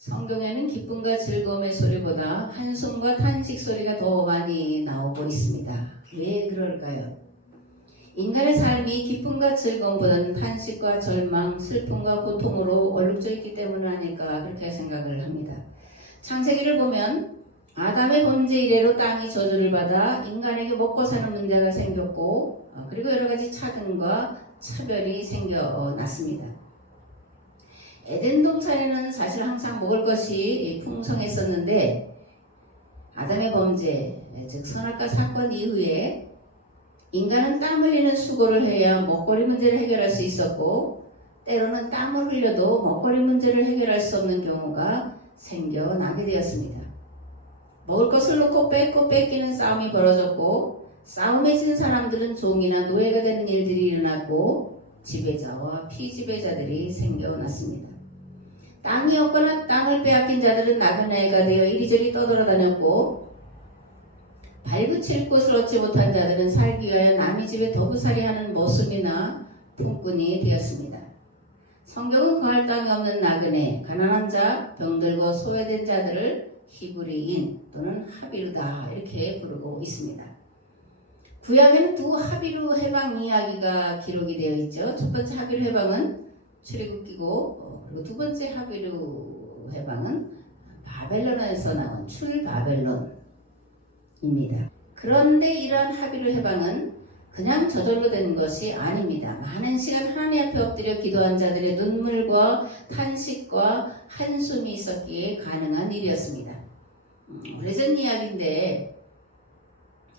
성경에는 기쁨과 즐거움의 소리보다 한숨과 탄식 소리가 더 많이 나오고 있습니다. 왜 그럴까요? 인간의 삶이 기쁨과 즐거움보다는 탄식과 절망, 슬픔과 고통으로 얼룩져 있기 때문 아닐까 그렇게 생각을 합니다. 창세기를 보면 아담의 범죄 이래로 땅이 저주를 받아 인간에게 먹고 사는 문제가 생겼고 그리고 여러 가지 차등과 차별이 생겨났습니다. 에덴 동산에는 사실 항상 먹을 것이 풍성했었는데 아담의 범죄, 즉 선악과 사건 이후에 인간은 땀 흘리는 수고를 해야 먹거리 문제를 해결할 수 있었고 때로는 땀을 흘려도 먹거리 문제를 해결할 수 없는 경우가 생겨나게 되었습니다. 먹을 것을 놓고 뺏고 뺏기는 싸움이 벌어졌고 싸움에 진 사람들은 종이나 노예가 되는 일들이 일어났고 지배자와 피지배자들이 생겨났습니다. 땅이 없거나 땅을 빼앗긴 자들은 나그네가 되어 이리저리 떠돌아다녔고 발붙일 곳을 얻지 못한 자들은 살기 위하여 남의 집에 더부살이하는 모습이나 품꾼이 되었습니다. 성경은 거할 땅이 없는 나그네, 가난한 자, 병들고 소외된 자들을 히브리인 또는 하비루다 이렇게 부르고 있습니다. 구약에는 두 하비루 해방 이야기가 기록이 되어 있죠. 첫 번째 하비루 해방은 출애굽기고 그리고 두 번째 하비루 해방은 바벨론에서 나온 출바벨론입니다. 그런데 이러한 하비루 해방은 그냥 저절로 된 것이 아닙니다. 많은 시간 하나님 앞에 엎드려 기도한 자들의 눈물과 탄식과 한숨이 있었기에 가능한 일이었습니다. 오래전 이야기인데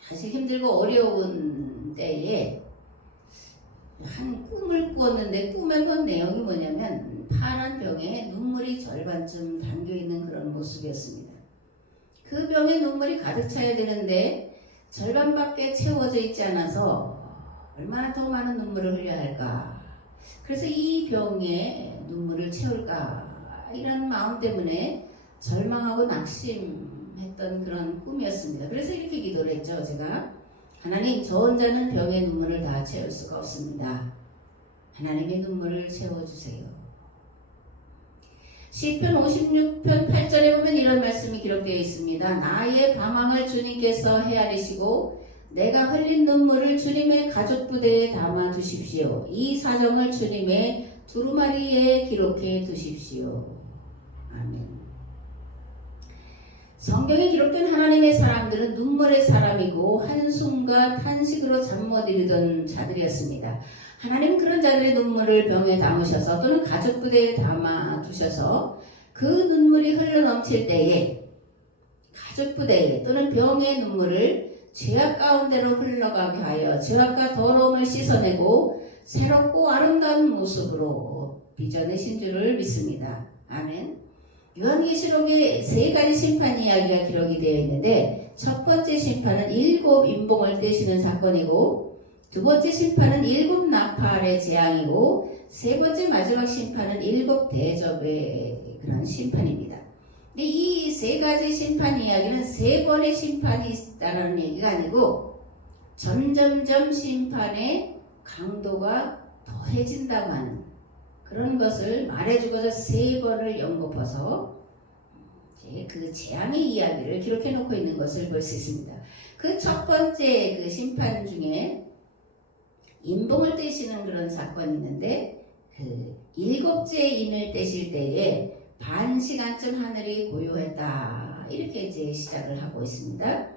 사실 힘들고 어려운 때에 한 꿈을 꾸었는데 꿈에 본 내용이 뭐냐면 파란 병에 눈물이 절반쯤 담겨있는 그런 모습이었습니다. 그 병에 눈물이 가득 차야 되는데 절반밖에 채워져 있지 않아서 얼마나 더 많은 눈물을 흘려야 할까. 그래서 이 병에 눈물을 채울까 이런 마음 때문에 절망하고 낙심했던 그런 꿈이었습니다. 그래서 이렇게 기도를 했죠. 제가 하나님, 저 혼자는 병의 눈물을 다 채울 수가 없습니다. 하나님의 눈물을 채워주세요. 시편 56편 8절에 보면 이런 말씀이 기록되어 있습니다. 나의 방황을 주님께서 헤아리시고 내가 흘린 눈물을 주님의 가족부대에 담아 두십시오. 이 사정을 주님의 두루마리에 기록해 두십시오. 아멘. 성경에 기록된 하나님의 사람들은 눈물의 사람이고 한숨과 탄식으로 잠 못 이루던 자들이었습니다. 하나님은 그런 자들의 눈물을 병에 담으셔서 또는 가족부대에 담아 두셔서 그 눈물이 흘러넘칠 때에 가족부대에 또는 병의 눈물을 죄악 가운데로 흘러가게 하여 죄악과 더러움을 씻어내고 새롭고 아름다운 모습으로 빚어내신 줄을 믿습니다. 아멘. 요한계시록에 세 가지 심판 이야기가 기록이 되어 있는데 첫 번째 심판은 7 인봉을 떼시는 사건이고 두 번째 심판은 7 나팔의 재앙이고 세 번째 마지막 심판은 7 대접의 그런 심판입니다. 근데 이 세 가지 심판 이야기는 세 번의 심판이 있다는 얘기가 아니고 점점점 심판의 강도가 더해진다고 하는 그런 것을 말해주고서 세 번을 연거퍼서 그 재앙의 이야기를 기록해 놓고 있는 것을 볼 수 있습니다. 그 첫 번째 그 심판 중에 인봉을 떼시는 그런 사건이 있는데 그 7째 인을 떼실 때에 반 시간쯤 하늘이 고요했다 이렇게 이제 시작을 하고 있습니다.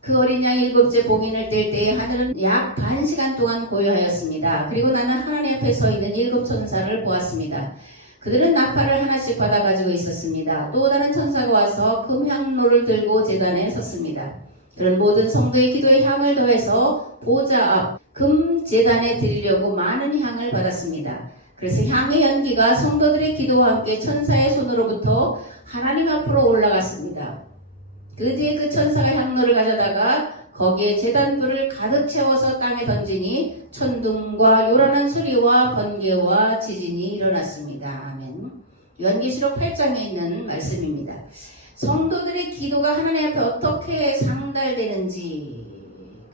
그 어린 양 7째 봉인을 뗄 때에 하늘은 약 반 시간 동안 고요하였습니다. 그리고 나는 하나님 앞에 서 있는 7 천사를 보았습니다. 그들은 나팔을 하나씩 받아가지고 있었습니다. 또 다른 천사가 와서 금향로를 들고 제단에 섰습니다. 그런 모든 성도의 기도에 향을 더해서 보좌 앞 금 제단에 드리려고 많은 향을 받았습니다. 그래서 향의 연기가 성도들의 기도와 함께 천사의 손으로부터 하나님 앞으로 올라갔습니다. 그 뒤에 그 천사가 향로를 가져다가 거기에 제단불을 가득 채워서 땅에 던지니 천둥과 요란한 소리와 번개와 지진이 일어났습니다. 아멘. 요한계시록 8장에 있는 말씀입니다. 성도들의 기도가 하나님 앞에 어떻게 상달되는지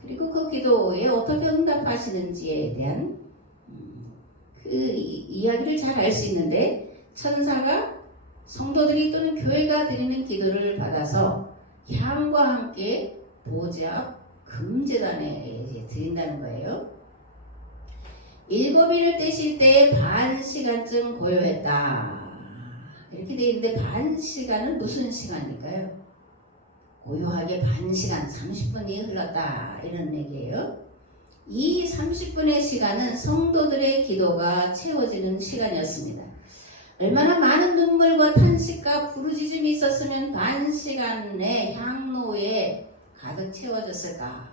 그리고 그 기도에 어떻게 응답하시는지에 대한 그 이야기를 잘 알 수 있는데 천사가 성도들이 또는 교회가 드리는 기도를 받아서 향과 함께 보좌 앞 금제단에 이제 드린다는 거예요. 7일을 떼실 때 반 시간쯤 고요했다. 이렇게 되어 있는데 반 시간은 무슨 시간일까요? 고요하게 반 시간, 30분이 흘렀다. 이런 얘기예요. 이 30분의 시간은 성도들의 기도가 채워지는 시간이었습니다. 얼마나 많은 눈물과 탄식과 부르짖음이 있었으면 반 시간의 향로에 가득 채워졌을까?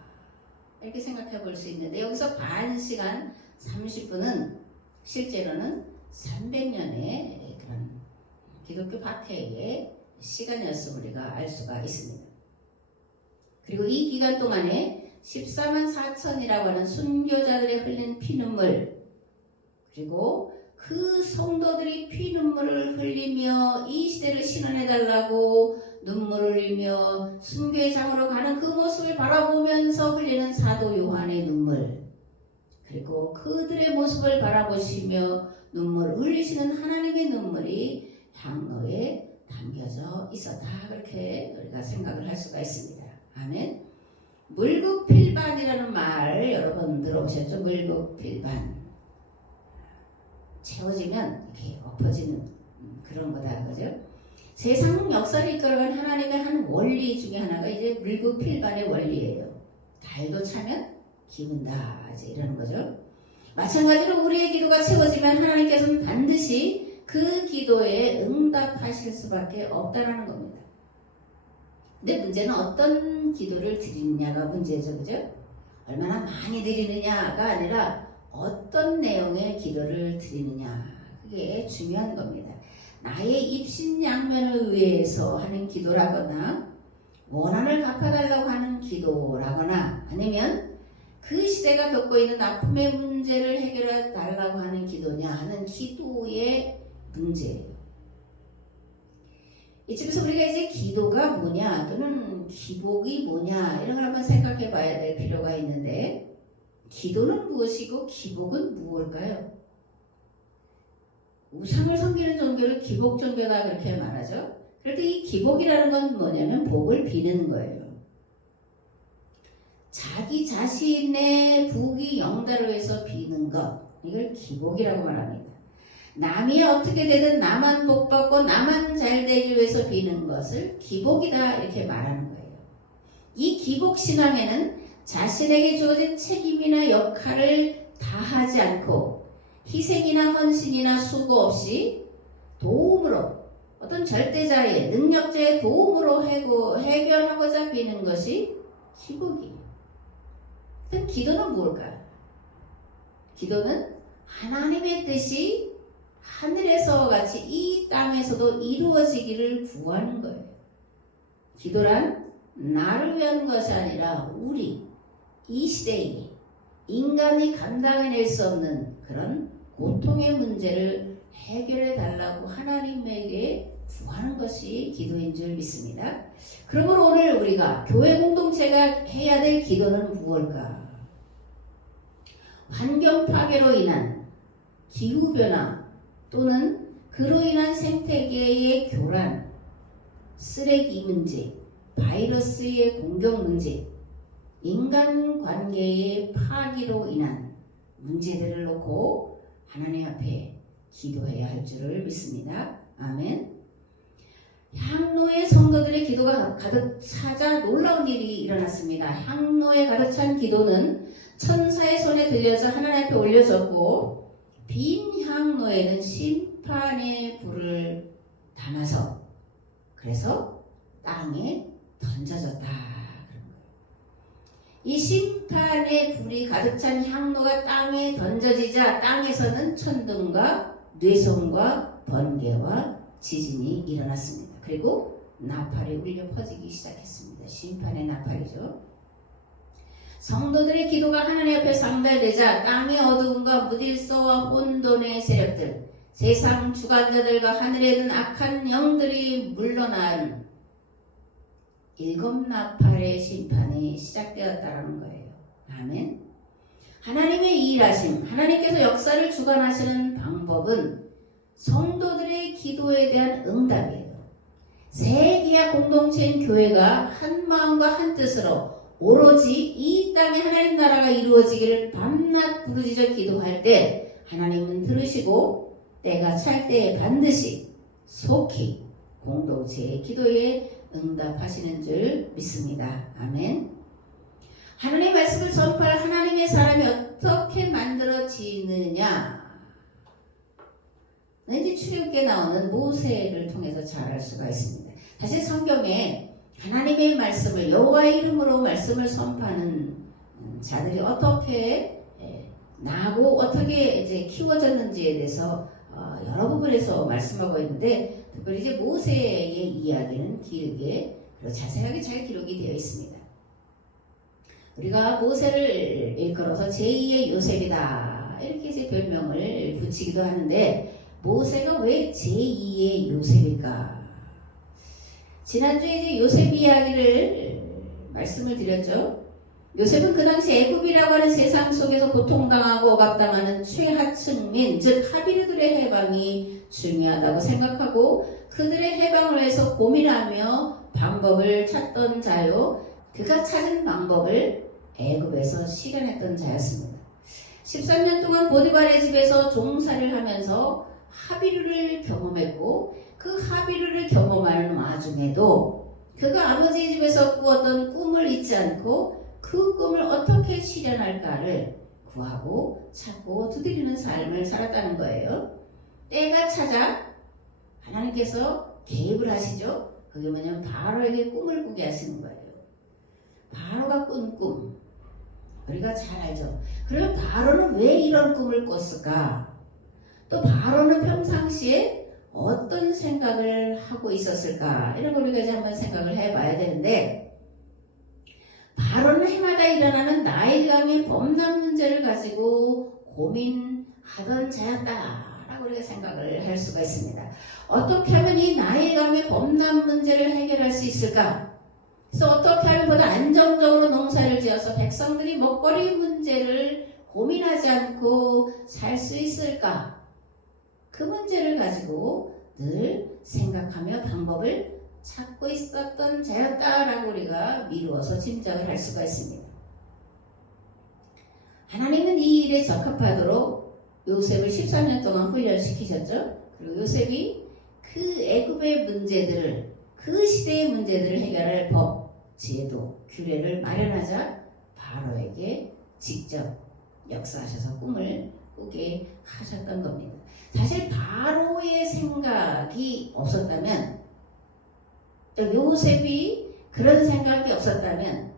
이렇게 생각해 볼 수 있는데 여기서 반 시간 30분은 실제로는 300년의 그런 기독교 박해의 시간이었음을 우리가 알 수가 있습니다. 그리고 이 기간 동안에 14만 4천이라고 하는 순교자들의 흘린 피눈물, 그리고 그 성도들이 피눈물을 흘리며 이 시대를 신원해달라고 눈물을 흘리며 순교의 장으로 가는 그 모습을 바라보면서 흘리는 사도 요한의 눈물, 그리고 그들의 모습을 바라보시며 눈물을 흘리시는 하나님의 눈물이 향로에 담겨져 있었다. 그렇게 우리가 생각을 할 수가 있습니다. 아멘. 물급필반이라는 말 여러분 들어보셨죠? 물급필반. 채워지면 이렇게 엎어지는 그런 거다 그죠? 세상 역사를 이끌어간 하나님의 한 원리 중에 하나가 이제 물급필반의 원리예요. 달도 차면 기운다 이제 이러는 거죠. 마찬가지로 우리의 기도가 채워지면 하나님께서는 반드시 그 기도에 응답하실 수밖에 없다라는 겁니다. 근데 문제는 어떤 기도를 드리느냐가 문제죠, 그죠? 얼마나 많이 드리느냐가 아니라 어떤 내용의 기도를 드리느냐, 그게 중요한 겁니다. 나의 입신양면을 위해서 하는 기도라거나 원한을 갚아달라고 하는 기도라거나 아니면 그 시대가 겪고 있는 아픔의 문제를 해결해 달라고 하는 기도냐 하는 기도의 문제예요. 이쯤에서 우리가 이제 기도가 뭐냐 또는 기복이 뭐냐 이런 걸 한번 생각해 봐야 될 필요가 있는데, 기도는 무엇이고 기복은 무엇일까요? 우상을 섬기는 종교를 기복 종교다 그렇게 말하죠. 그런데 이 기복이라는 건 뭐냐면 복을 비는 거예요. 자기 자신의 부귀 영달을 위해서 비는 것, 이걸 기복이라고 말합니다. 남이 어떻게 되든 나만 복받고 나만 잘 되기 위해서 비는 것을 기복이다 이렇게 말하는 거예요. 이 기복 신앙에는 자신에게 주어진 책임이나 역할을 다하지 않고 희생이나 헌신이나 수고 없이 도움으로, 어떤 절대자의 능력자의 도움으로 해결하고자 비는 것이 기복이에요. 그럼 기도는 무엇일까요? 기도는 하나님의 뜻이 하늘에서와 같이 이 땅에서도 이루어지기를 구하는 거예요. 기도란 나를 위한 것이 아니라 우리 이 시대에 인간이 감당해낼 수 없는 그런 고통의 문제를 해결해 달라고 하나님에게 구하는 것이 기도인 줄 믿습니다. 그러므로 오늘 우리가 교회 공동체가 해야 될 기도는 무엇일까? 환경 파괴로 인한 기후변화 또는 그로 인한 생태계의 교란, 쓰레기 문제, 바이러스의 공격 문제, 인간관계의 파기로 인한 문제들을 놓고 하나님 앞에 기도해야 할 줄을 믿습니다. 아멘. 향로의 성도들의 기도가 가득 차자 놀라운 일이 일어났습니다. 향로에 가득 찬 기도는 천사의 손에 들려서 하나님 앞에 올려졌고, 빈 향로에는 심판의 불을 담아서 그래서 땅에 던져졌다. 이 심판의 불이 가득 찬 향로가 땅에 던져지자 땅에서는 천둥과 뇌성과 번개와 지진이 일어났습니다. 그리고 나팔이 울려 퍼지기 시작했습니다. 심판의 나팔이죠. 성도들의 기도가 하나님 앞에 상달되자 땅의 어두움과 무질서와 혼돈의 세력들, 세상 주관자들과 하늘에 든 악한 영들이 물러난 7 나팔의 심판이 시작되었다는 거예요. 아멘. 하나님의 일하심, 하나님께서 역사를 주관하시는 방법은 성도들의 기도에 대한 응답이에요. 세계야 공동체인 교회가 한 마음과 한 뜻으로 오로지 이 땅에 하나님 나라가 이루어지기를 밤낮 부르짖어 기도할 때 하나님은 들으시고 때가 찰 때에 반드시 속히 공동체의 기도에 응답하시는 줄 믿습니다. 아멘. 하나님의 말씀을 전파할 하나님의 사람이 어떻게 만들어지느냐? 이제 출애굽기에 나오는 모세를 통해서 잘 알 수가 있습니다. 사실 성경에 하나님의 말씀을 여호와의 이름으로 말씀을 선포하는 자들이 어떻게 나고 어떻게 이제 키워졌는지에 대해서 여러 부분에서 말씀하고 있는데 특별히 이제 모세의 이야기는 길게 그리고 자세하게 잘 기록이 되어 있습니다. 우리가 모세를 일컬어서 제2의 요셉이다 이렇게 이제 별명을 붙이기도 하는데 모세가 왜 제2의 요셉일까? 지난주에 이제 요셉 이야기를 말씀을 드렸죠. 요셉은 그 당시 애굽이라고 하는 세상 속에서 고통당하고 억압당하는 최하층민, 즉 하비르들의 해방이 중요하다고 생각하고 그들의 해방을 위해서 고민하며 방법을 찾던 자요. 그가 찾은 방법을 애굽에서 실현했던 자였습니다. 13년 동안 보디발의 집에서 종살이를 하면서 하비르를 경험했고 그 하비르를 경험하는 와중에도 그가 아버지 집에서 꾸었던 꿈을 잊지 않고 그 꿈을 어떻게 실현할까를 구하고 찾고 두드리는 삶을 살았다는 거예요. 때가 찾아 하나님께서 개입을 하시죠. 그게 뭐냐면 바로에게 꿈을 꾸게 하시는 거예요. 바로가 꾼 꿈 우리가 잘 알죠. 그러면 바로는 왜 이런 꿈을 꿨을까? 또 바로는 평상시에 어떤 생각을 하고 있었을까? 이런 걸 우리가 이제 한번 생각을 해봐야 되는데 바로는 해마다 일어나는 나일강의 범람 문제를 가지고 고민하던 자였다라고 우리가 생각을 할 수가 있습니다. 어떻게 하면 이 나일강의 범람 문제를 해결할 수 있을까? 그래서 어떻게 하면 보다 안정적으로 농사를 지어서 백성들이 먹거리 문제를 고민하지 않고 살 수 있을까? 그 문제를 가지고 늘 생각하며 방법을 찾고 있었던 자였다라고 우리가 미루어서 짐작을 할 수가 있습니다. 하나님은 이 일에 적합하도록 요셉을 13년 동안 훈련시키셨죠. 그리고 요셉이 그 애굽의 문제들을 그 시대의 문제들을 해결할 법, 지혜도, 규례를 마련하자 바로에게 직접 역사하셔서 꿈을 꾸게 하셨던 겁니다. 사실 바로의 생각이 없었다면 요셉이 그런 생각이 없었다면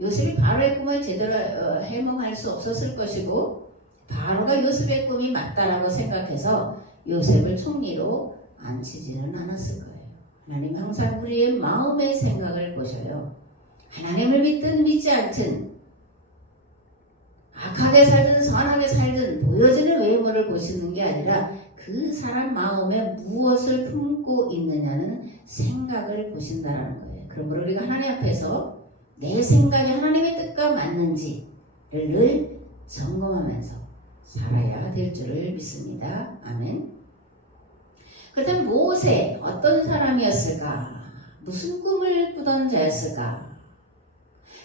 요셉이 바로의 꿈을 제대로 해몽할 수 없었을 것이고 바로가 요셉의 꿈이 맞다라고 생각해서 요셉을 총리로 앉히지는 않았을 거예요. 하나님 항상 우리의 마음의 생각을 보셔요. 하나님을 믿든 믿지 않든 악하게 살든 선하게 살든 보여지는 외모를 보시는 게 아니라 그 사람 마음에 무엇을 품고 있느냐는 생각을 보신다는 거예요. 그러므로 우리가 하나님 앞에서 내 생각이 하나님의 뜻과 맞는지를 늘 점검하면서 살아야 될 줄을 믿습니다. 아멘. 그렇다면 모세 어떤 사람이었을까? 무슨 꿈을 꾸던 자였을까?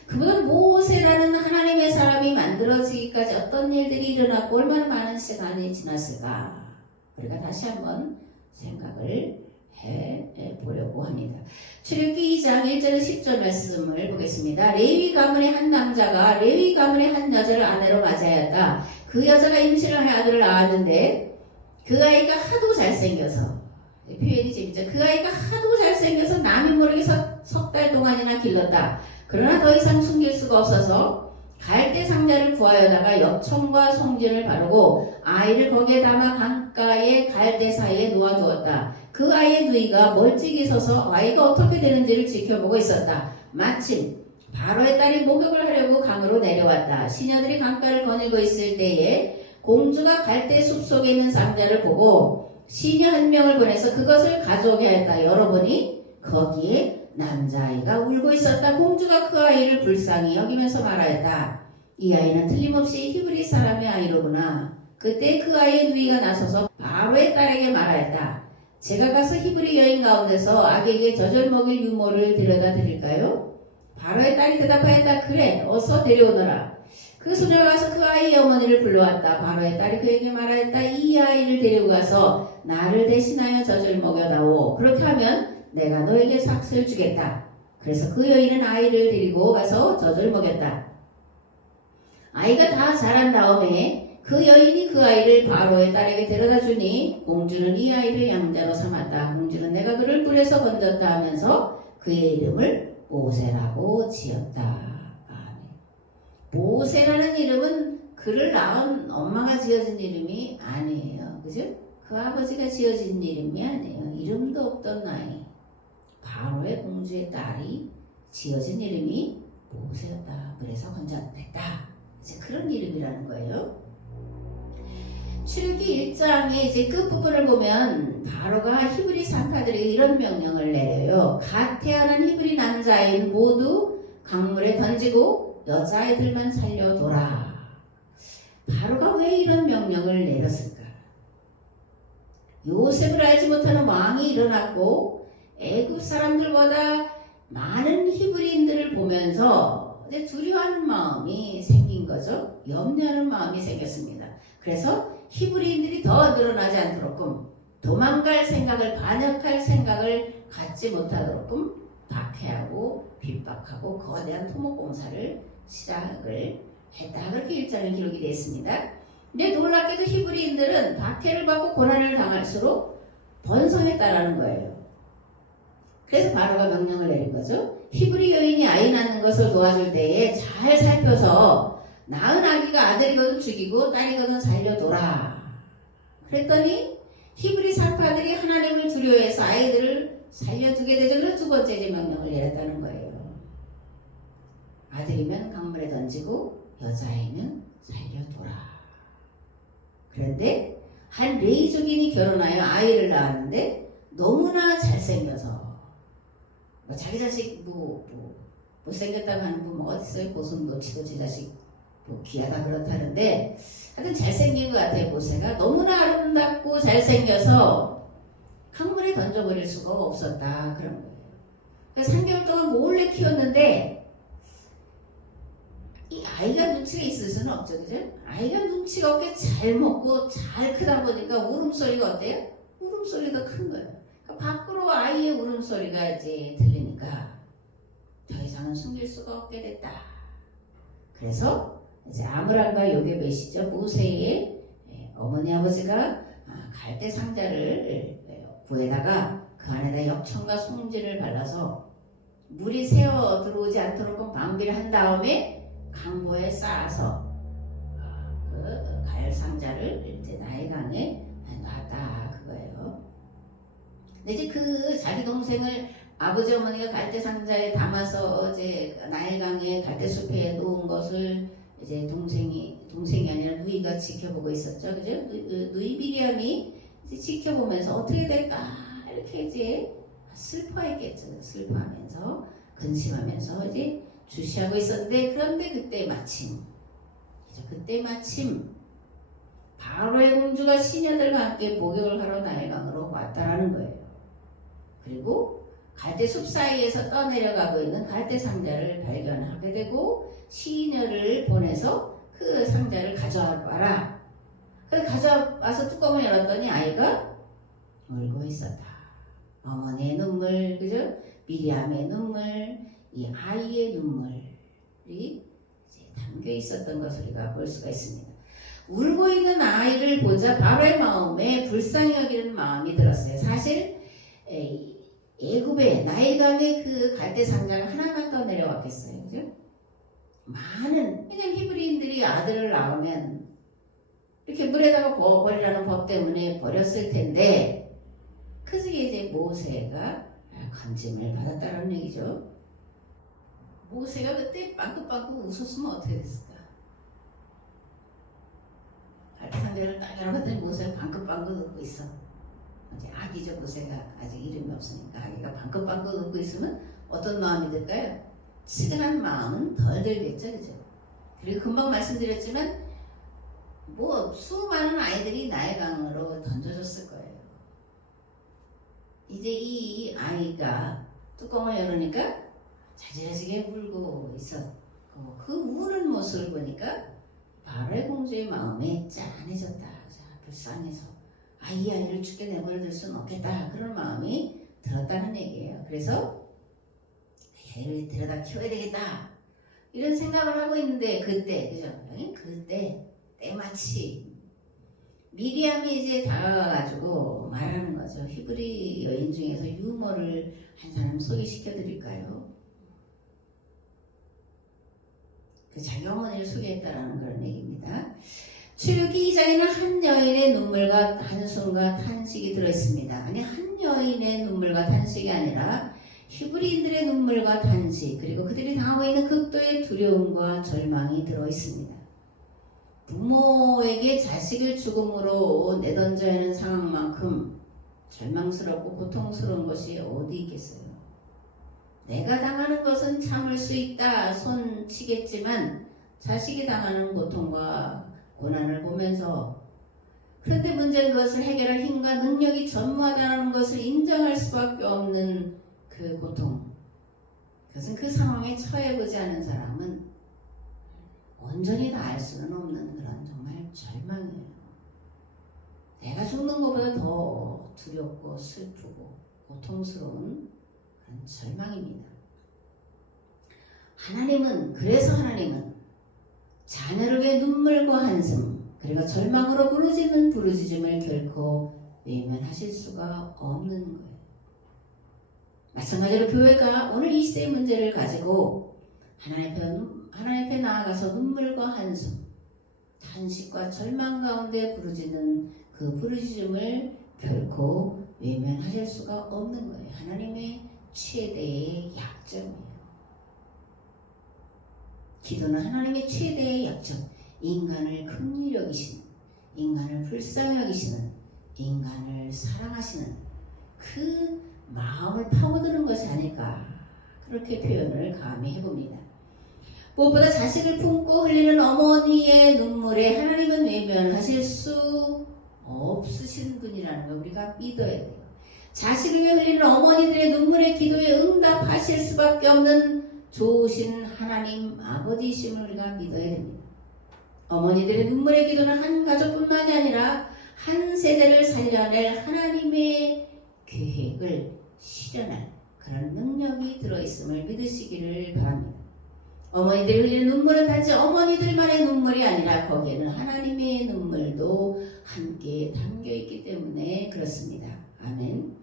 그보다 모세라는 하나님의 사람이 만들어지기까지 어떤 일들이 일어났고 얼마나 많은 시간이 지났을까? 우리가 다시 한번 생각을 해보려고 합니다. 출애굽기 2장 1절 10절 말씀을 보겠습니다. 레위 가문의 한 남자가 레위 가문의 한 여자를 아내로 맞이하였다. 그 여자가 임신을 한 아들을 낳았는데 그 아이가 하도 잘생겨서 표현이 재밌죠. 그 아이가 하도 잘생겨서 남이 모르게 석 달 동안이나 길렀다. 그러나 더 이상 숨길 수가 없어서 갈대 상자를 구하여다가 엽청과 송진을 바르고 아이를 거기에 담아 강가의 갈대 사이에 놓아두었다. 그 아이의 누이가 멀찍이 서서 아이가 어떻게 되는지를 지켜보고 있었다. 마침 바로의 딸이 목욕을 하려고 강으로 내려왔다. 시녀들이 강가를 거닐고 있을 때에 공주가 갈대 숲속에 있는 상자를 보고 시녀 한 명을 보내서 그것을 가져오게 하였다. 열어보니 거기에 남자아이가 울고 있었다. 공주가 그 아이를 불쌍히 여기면서 말하였다. 이 아이는 틀림없이 히브리 사람의 아이로구나. 그때 그 아이의 누이가 나서서 바로의 딸에게 말하였다. 제가 가서 히브리 여인 가운데서 아기에게 젖을 먹일 유모를 데려다 드릴까요? 바로의 딸이 대답하였다. 그래, 어서 데려오너라. 그 소녀가 가서 그 아이의 어머니를 불러왔다. 바로의 딸이 그에게 말하였다. 이 아이를 데리고 가서 나를 대신하여 젖을 먹여다오. 그렇게 하면 내가 너에게 삭슬 주겠다. 그래서 그 여인은 아이를 데리고 가서 젖을 먹였다. 아이가 다 자란 다음에 그 여인이 그 아이를 바로의 딸에게 데려다 주니 공주는 이 아이를 양자로 삼았다. 공주는 내가 그를 뿔에서 건졌다 하면서 그의 이름을 모세라고 지었다. 모세라는 이름은 그를 낳은 엄마가 지어진 이름이 아니에요. 그죠? 그 아버지가 지어진 이름이 아니에요. 이름도 없던 아이. 바로의 공주의 딸이 지어진 이름이 모세였다. 그래서 건졌다. 이제 그런 이름이라는 거예요. 출애굽기 1장의 이제 끝부분을 보면 바로가 히브리 산파들에게 이런 명령을 내려요. 갓 태어난 히브리 남자아이는 모두 강물에 던지고 여자아이들만 살려둬라. 바로가 왜 이런 명령을 내렸을까? 요셉을 알지 못하는 왕이 일어났고 애굽 사람들보다 많은 히브리인들을 보면서 두려워하는 마음이 생긴 거죠. 염려하는 마음이 생겼습니다. 그래서 히브리인들이 더 늘어나지 않도록끔 도망갈 생각을, 반역할 생각을 갖지 못하도록끔 박해하고 핍박하고 거대한 토목공사를 시작을 했다. 그렇게 1장에 기록이 되어 있습니다. 근데 놀랍게도 히브리인들은 박해를 받고 고난을 당할수록 번성했다라는 거예요. 그래서 바로가 명령을 내린 거죠. 히브리 여인이 아이 낳는 것을 도와줄 때에 잘 살펴서 낳은 아기가 아들이거든 죽이고 딸이거든 살려둬라. 그랬더니 히브리 산파들이 하나님을 두려워해서 아이들을 살려두게 되죠. 그래서 두 번째 이제 명령을 내렸다는 거예요. 아들이면 강물에 던지고 여자아이는 살려둬라. 그런데 한 레이족인이 결혼하여 아이를 낳았는데 너무나 잘생겨서 자기 자식 못생겼다고 하는 분 어딨어요? 보손 놓치고 제 자식 귀하다 그렇다는데 하여튼 잘생긴 것 같아요. 모세가 너무나 아름답고 잘생겨서 강물에 던져버릴 수가 없었다 그런 거예요. 그래서 3개월 동안 몰래 키웠는데 이 아이가 눈치가 있을 수는 없죠. 그죠? 아이가 눈치가 없게 잘 먹고 잘 크다 보니까 울음소리가 어때요? 울음소리가 큰 거예요. 그러니까 밖으로 아이의 울음소리가 이제 들리니까 더 이상은 숨길 수가 없게 됐다. 그래서 이제 아므람과 요게벳이죠. 모세의 어머니 아버지가 갈대 상자를 구해다가 그 안에다 역청과 송지를 발라서 물이 새어 들어오지 않도록 방비를 한 다음에 강보에 쌓아서 그 갈 상자를 이제 나일강에 놨다 그거예요. 근데 이제 그 자기 동생을 아버지 어머니가 갈대 상자에 담아서 이제 나일강에 갈대 숲에 놓은 것을 이제 동생이 아니라 누이가 지켜보고 있었죠. 그죠? 누이 미리암이 이제 지켜보면서 어떻게 될까 이렇게 이제 슬퍼했겠죠. 슬퍼하면서 근심하면서 이제 주시하고 있었는데 그런데 그때 마침 바로의 공주가 시녀들과 함께 목욕을 하러 나일강으로 왔다라는 거예요. 그리고 갈대 숲 사이에서 떠내려가고 있는 갈대 상자를 발견하게 되고 시녀를 보내서 그 상자를 가져와라. 그래서 가져와서 뚜껑을 열었더니 아이가 울고 있었다. 어머니의 눈물, 그죠? 미리암의 눈물, 이 아이의 눈물이 이제 담겨 있었던 것을 우리가 볼 수가 있습니다. 울고 있는 아이를 보자 바로의 마음에 불쌍히 여기는 마음이 들었어요. 사실 애굽의 나일강의 그 갈대 상자가 하나만 더 내려왔겠어요. 그죠? 왜냐면 히브리인들이 아들을 낳으면 이렇게 물에다가 버리라는 법 때문에 버렸을 텐데 그중에 이제 모세가 건짐을 받았다는 얘기죠. 모세가 그때 빵긋빵긋 웃었으면 어떻게 됐을까? 갈대 상자를 딱 열어봤더니 모세가 빵긋빵긋 웃고 있어. 이제 아기죠. 모세가 아직 이름이 없으니까 아기가 빵긋빵긋 웃고 있으면 어떤 마음이 들까요? 치근한 마음은 덜 들겠죠. 그죠? 그리고 금방 말씀드렸지만 수많은 아이들이 나일강으로 던져졌을 거예요. 이제 이 아이가 뚜껑을 열으니까 자지러지게 울고 있었고 그 우는 모습을 보니까 바로의 공주의 마음이 짠해졌다. 자, 불쌍해서 이 아이를 죽게 내버려둘 수는 없겠다. 그런 마음이 들었다는 얘기예요. 그래서 얘를 데려다 키워야 되겠다. 이런 생각을 하고 있는데 그때 그죠? 그때 때마치 미리암이 이제 다가와가지고 말하는 거죠. 히브리 여인 중에서 유머를 한 사람 소개시켜 드릴까요? 그 자기 어머니를 소개했다라는 그런 얘기입니다. 출애굽기 2장에는 한 여인의 눈물과 한숨과 탄식이 들어있습니다. 아니 한 여인의 눈물과 탄식이 아니라 히브리인들의 눈물과 탄식 그리고 그들이 당하고 있는 극도의 두려움과 절망이 들어있습니다. 부모에게 자식을 죽음으로 내던져야 하는 상황만큼 절망스럽고 고통스러운 것이 어디 있겠어요. 내가 당하는 것은 참을 수 있다 손치겠지만 자식이 당하는 고통과 고난을 보면서 그런데 문제는 그것을 해결할 힘과 능력이 전무하다는 것을 인정할 수밖에 없는 그 고통 그것은 그 상황에 처해보지 않은 사람은 온전히 다 알 수는 없는 그런 정말 절망이에요. 내가 죽는 것보다 더 두렵고 슬프고 고통스러운 그런 절망입니다. 그래서 하나님은 자녀를 위해 눈물과 한숨 그리고 절망으로 부르짖는 부르짖음을 결코 외면하실 수가 없는 거예요. 마찬가지로 교회가 오늘 이 시대의 문제를 가지고 하나님 앞에 나아가서 눈물과 한숨, 탄식과 절망 가운데 부르짖는 그 부르짖음을 결코 외면하실 수가 없는 거예요. 하나님의 최대의 약점이에요. 기도는 하나님의 최대의 약점, 인간을 긍휼히 여기시는, 인간을 불쌍히 여기시는, 인간을 사랑하시는 그 마음을 파고드는 것이 아닐까 그렇게 표현을 감히 해봅니다. 무엇보다 자식을 품고 흘리는 어머니의 눈물에 하나님은 외면하실 수 없으신 분이라는 걸 우리가 믿어야 돼요. 자식을 위해 흘리는 어머니들의 눈물의 기도에 응답하실 수밖에 없는 좋으신 하나님 아버지이심을 우리가 믿어야 됩니다. 어머니들의 눈물의 기도는 한 가족뿐만이 아니라 한 세대를 살려낼 하나님의 계획을 실현할 그런 능력이 들어있음을 믿으시기를 바랍니다. 어머니들이 흘리는 눈물은 단지 어머니들만의 눈물이 아니라 거기에는 하나님의 눈물도 함께 담겨있기 때문에 그렇습니다. 아멘.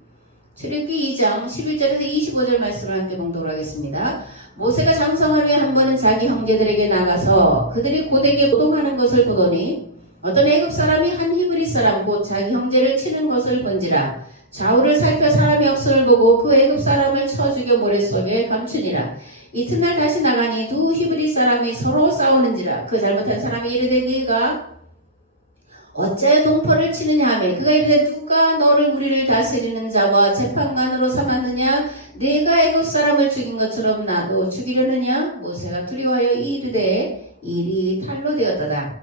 출애굽기 2장 11절에서 25절 말씀을 함께 봉독을 하겠습니다. 모세가 장성하루에 한 번은 자기 형제들에게 나가서 그들이 고되게 노동하는 것을 보더니 어떤 애굽 사람이 한 히브리 사람 곧 자기 형제를 치는 것을 본지라. 좌우를 살펴 사람이 없음을 보고 그 애굽 사람을 쳐 죽여 모래속에 감추니라. 이튿날 다시 나가니 두 히브리 사람이 서로 싸우는지라. 그 잘못한 사람이 이르되 네가 어찌하여 동포를 치느냐 하며 그가 이르되 누가 너를 우리를 다스리는 자와 재판관으로 삼았느냐. 네가 애굽 사람을 죽인 것처럼 나도 죽이려느냐. 모세가 두려워하여 이르되 일이 탈로 되었더라.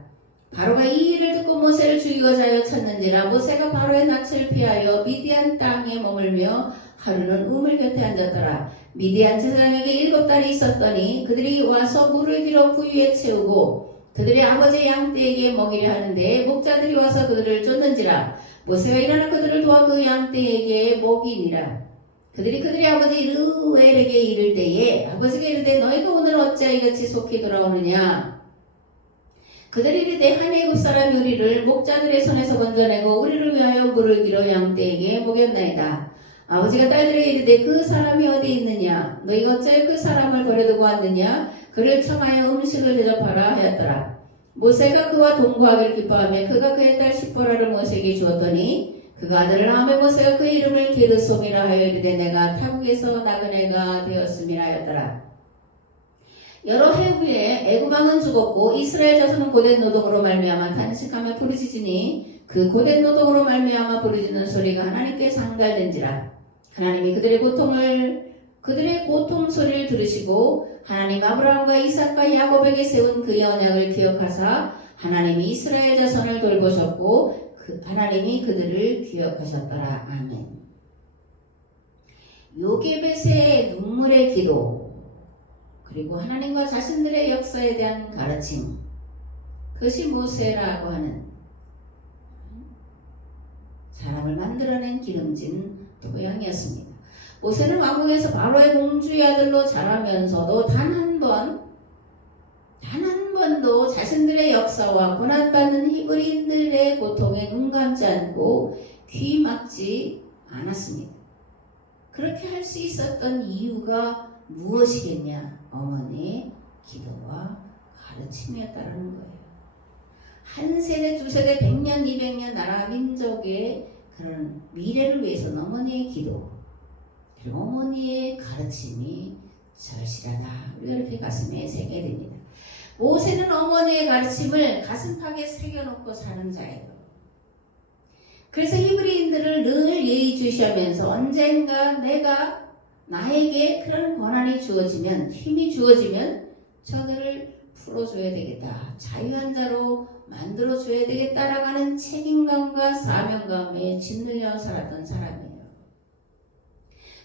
바로가 이 일을 듣고 모세를 죽이고자 하여 찾는지라. 모세가 바로의 낯을 피하여 미디안 땅에 머물며 하루는 우물 곁에 앉았더라. 미디안 제사장에게 7달이 있었더니 그들이 와서 물을 들어 부위에 채우고 그들의 아버지 양떼에게 먹이려 하는데 목자들이 와서 그들을 쫓는지라. 모세가 일어나 그들을 도와 그 양떼에게 먹이니라. 그들이 그들의 아버지 르우엘에게 이를 때에 아버지가 이르되 너희가 오늘 어찌하여 이같이 속히 돌아오느냐. 그들이 이르되 한 애굽 사람이 우리를 목자들의 손에서 건져내고 우리를 위하여 물을 길어 양떼에게 먹였나이다. 아버지가 딸들에게 이르되 그 사람이 어디 있느냐. 너희가 어찌하여 그 사람을 버려두고 왔느냐. 그를 청하여 음식을 대접하라 하였더라. 모세가 그와 동거하기를 기뻐하며 그가 그의 딸 시포라를 모세에게 주었더니 그가 아들을 낳으며 모세가 그 이름을 게르솜이라 하여 이르되 내가 타국에서 나그네가 되었음이라 하였더라. 여러 해 후에 애굽 왕은 죽었고 이스라엘 자손은 고된 노동으로 말미암아 탄식하며 부르짖으니 그 고된 노동으로 말미암아 부르짖는 소리가 하나님께 상달된지라. 하나님이 그들의 고통 소리를 들으시고 하나님 아브라함과 이삭과 야곱에게 세운 그의 언약을 기억하사 하나님이 이스라엘 자손을 돌보셨고 하나님이 그들을 기억하셨더라. 아멘. 요게벳의 눈물의 기도, 그리고 하나님과 자신들의 역사에 대한 가르침, 그것이 모세라고 하는 사람을 만들어낸 기름진 토양이었습니다. 모세는 왕궁에서 바로의 공주의 아들로 자라면서도 단 한 번도 자신들의 역사와 고난받는 히브리인들의 고통에 눈 감지 않고 귀 막지 않았습니다. 그렇게 할 수 있었던 이유가 무엇이겠냐? 어머니의 기도와 가르침이었다는 거예요. 한 세대, 두 세대, 100년, 200년 나라 민족의 그런 미래를 위해서는 어머니의 기도, 그리고 어머니의 가르침이 절실하다. 우리가 이렇게 가슴에 새겨야 됩니다. 모세는 어머니의 가르침을 가슴팍에 새겨놓고 사는 자예요. 그래서 히브리인들을 늘 예의주시하면서 언젠가 나에게 그런 권한이 주어지면, 힘이 주어지면 저들을 풀어줘야 되겠다, 자유한 자로 만들어줘야 되겠다라고 하는 책임감과 사명감에 짓눌려 살았던 사람이에요.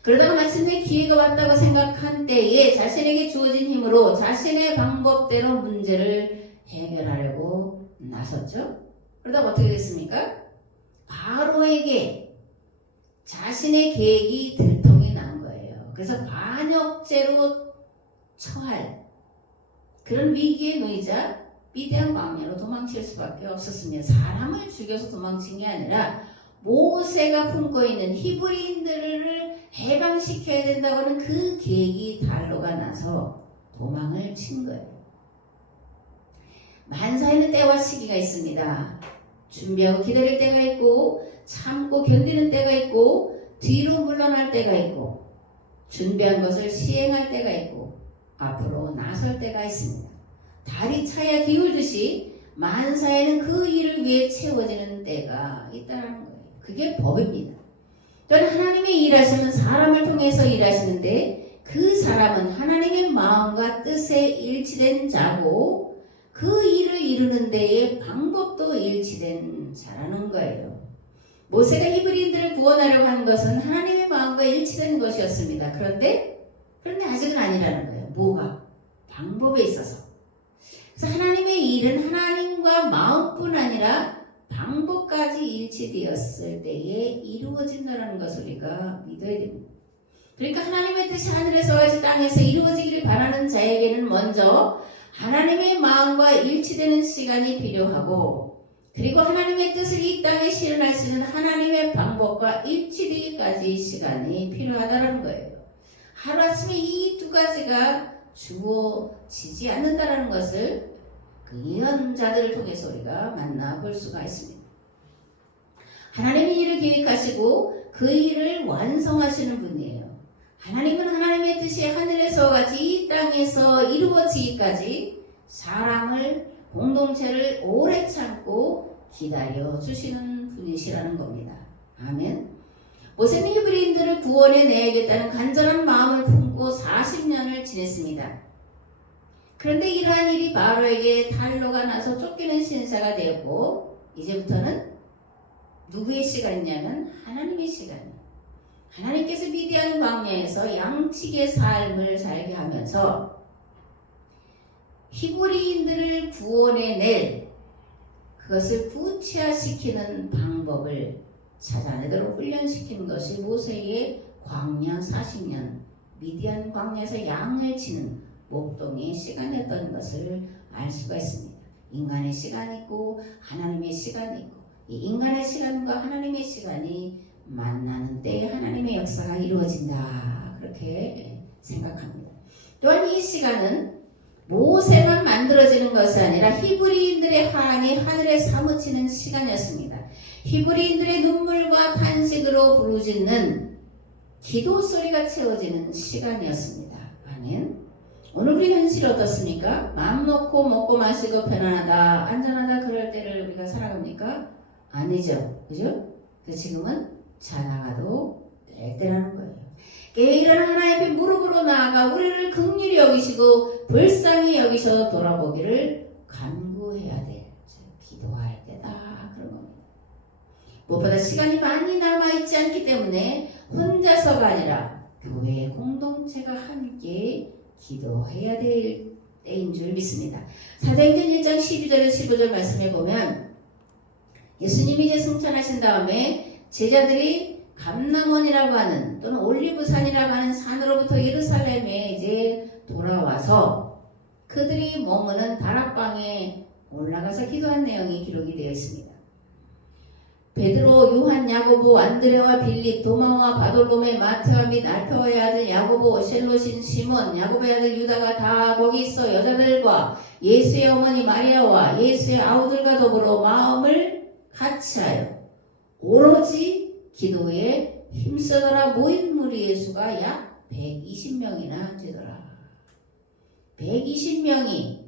그러다가 마침내 기회가 왔다고 생각한 때에 자신에게 주어진 힘으로 자신의 방법대로 문제를 해결하려고 나섰죠. 그러다가 어떻게 됐습니까? 바로에게 자신의 계획이 들통이 난 거예요. 그래서 반역죄로 처할 그런 위기에 놓이자 미디안 광야로 도망칠 수밖에 없었습니다. 사람을 죽여서 도망친 게 아니라 모세가 품고 있는 히브리인들을 해방시켜야 된다고 하는 그 계획이 달로가 나서 도망을 친 거예요. 만사에는 때와 시기가 있습니다. 준비하고 기다릴 때가 있고, 참고 견디는 때가 있고, 뒤로 물러날 때가 있고, 준비한 것을 시행할 때가 있고, 앞으로 나설 때가 있습니다. 달이 차야 기울듯이 만사에는 그 일을 위해 채워지는 때가 있다는 거예요. 그게 법입니다. 또한 하나님의 일하시는 사람을 통해서 일하시는데 그 사람은 하나님의 마음과 뜻에 일치된 자고 그 일을 이루는 데에 방법도 일치된 자라는 거예요. 모세가 히브리인들을 구원하려고 하는 것은 하나님의 마음과 일치된 것이었습니다. 그런데 아직은 아니라는 거예요. 뭐가? 방법에 있어서. 그래서 하나님의 일은 하나님과 마음뿐 아니라 방법까지 일치되었을 때에 이루어진다는 것을 우리가 믿어야 됩니다. 그러니까 하나님의 뜻이 하늘에서 같이 땅에서 이루어지기를 바라는 자에게는 먼저 하나님의 마음과 일치되는 시간이 필요하고, 그리고 하나님의 뜻을 이 땅에 실현할 수 있는 하나님의 방법과 일치되기까지 시간이 필요하다는 거예요. 하루아침에 이 두 가지가 주어지지 않는다는 것을 그 예언자들을 통해서 우리가 만나볼 수가 있습니다. 하나님이 일을 계획하시고 그 일을 완성하시는 분이에요. 하나님은 하나님의 뜻이 하늘에서 같이 이 땅에서 이루어지기까지 사람을, 공동체를 오래 참고 기다려 주시는 분이시라는 겁니다. 아멘. 모세는 히브리인들을 구원해 내야겠다는 간절한 마음을 품고 40년을 지냈습니다. 그런데 이러한 일이 바로에게 달로가 나서 쫓기는 신사가 되었고, 이제부터는 누구의 시간이냐면 하나님의 시간이에요. 하나님께서 미디안 광야에서 양측의 삶을 살게 하면서 히브리인들을 구원해낼, 그것을 구체화시키는 방법을 찾아내도록 훈련시키는 것이 모세의 광야 40년, 미디안 광야에서 양을 치는 목동의 시간이었던 것을 알 수가 있습니다. 인간의 시간이 있고 하나님의 시간이 있고, 이 인간의 시간과 하나님의 시간이 만나는 때에 하나님의 역사가 이루어진다, 그렇게 생각합니다. 또한 이 시간은 모세만 만들어지는 것이 아니라 히브리인들의 한이 하늘에 사무치는 시간이었습니다. 히브리인들의 눈물과 탄식으로 부르짖는 기도 소리가 채워지는 시간이었습니다. 아멘. 오늘 우리 현실이 어떻습니까? 마음 놓고 먹고 마시고 편안하다, 안전하다, 그럴 때를 우리가 살아갑니까? 아니죠. 그죠? 그래서 지금은 자나가도 될 때라는 거예요. 깨어일어나 하나님 앞에 무릎으로 나아가 우리를 긍휼히 여기시고 불쌍히 여기셔 돌아보기를 간구해야 돼. 기도할 때다, 그런 겁니다. 무엇보다 시간이 많이 남아있지 않기 때문에 혼자서가 아니라 교회 공동체가 함께 기도해야 될 때인 줄 믿습니다. 사도행전 1장 12절에서 15절 말씀에 보면 예수님이 이제 승천하신 다음에 제자들이 감람원이라고 하는 또는 올리브산이라고 하는 산으로부터 예루살렘에 이제 돌아와서 그들이 머무는 다락방에 올라가서 기도한 내용이 기록이 되어 있습니다. 베드로, 요한, 야고보, 안드레와 빌립, 도마와 바돌로메, 마테와 및 알페오의 아들 야고보, 셀롯인 시몬, 야고보의 아들 유다가 다 거기 있어 여자들과 예수의 어머니 마리아와 예수의 아우들과 더불어 마음을 같이하여 오로지 기도에 힘쓰더라. 모인 무리의 수가 약 120명이나 되더라. 120명이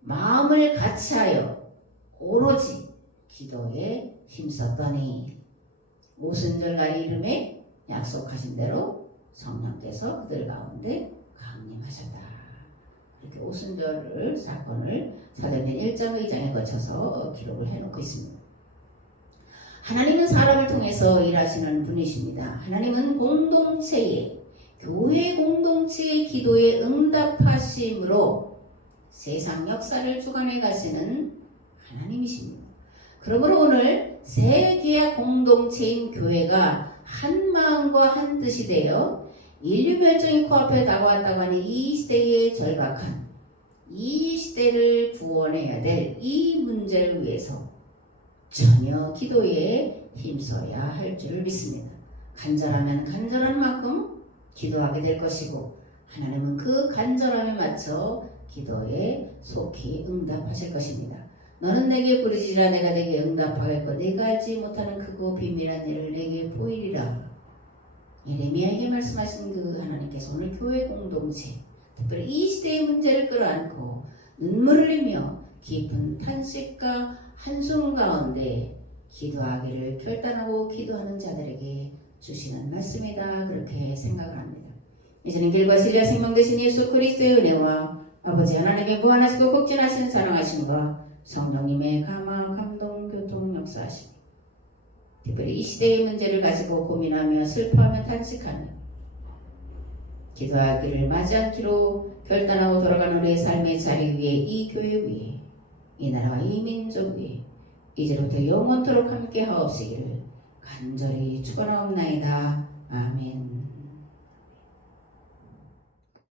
마음을 같이하여 오로지 기도에 힘썼더니 오순절날 이름에 약속하신 대로 성령께서 그들 가운데 강림하셨다. 이렇게 오순절 사건을 사도행전 1장 2장에 거쳐서 기록을 해놓고 있습니다. 하나님은 사람을 통해서 일하시는 분이십니다. 하나님은 공동체의 교회 공동체의 기도에 응답하심으로 세상 역사를 주관해 가시는 하나님이십니다. 그러므로 오늘 새 계약 공동체인 교회가 한 마음과 한 뜻이 되어 인류 멸종이 코앞에 다가왔다고 하는 이 시대에 절박한 이 시대를 구원해야 될 이 문제를 위해서 전혀 기도에 힘써야 할 줄을 믿습니다. 간절하면 간절한 만큼 기도하게 될 것이고 하나님은 그 간절함에 맞춰 기도에 속히 응답하실 것입니다. 너는 내게 부르짖으라 내가 내게 응답하겠고 네가 알지 못하는 크고 비밀한 일을 내게 보이리라. 예레미야에게 말씀하신 그 하나님께서 오늘 교회 공동체 특별히 이 시대의 문제를 끌어안고 눈물을 흘리며 깊은 탄식과 한숨 가운데 기도하기를 결단하고 기도하는 자들에게 주시는 말씀이다. 그렇게 생각을 합니다. 이제는 길과 진리와 생명 되신 예수 그리스도의 은혜와 아버지 하나님의 무한하시고 극진하신 사랑하심과 성령님의 감화, 감동, 교통, 역사하심 특별히 이 시대의 문제를 가지고 고민하며 슬퍼하며 탄식하며 기도하기를 맞이않기로 결단하고 돌아가는 우리의 삶의 자리 위에 이 교회 위에 이 나라와 이 민족 위에 이제부터 영원토록 함께 하옵시기를 간절히 축원하옵나이다. 아멘.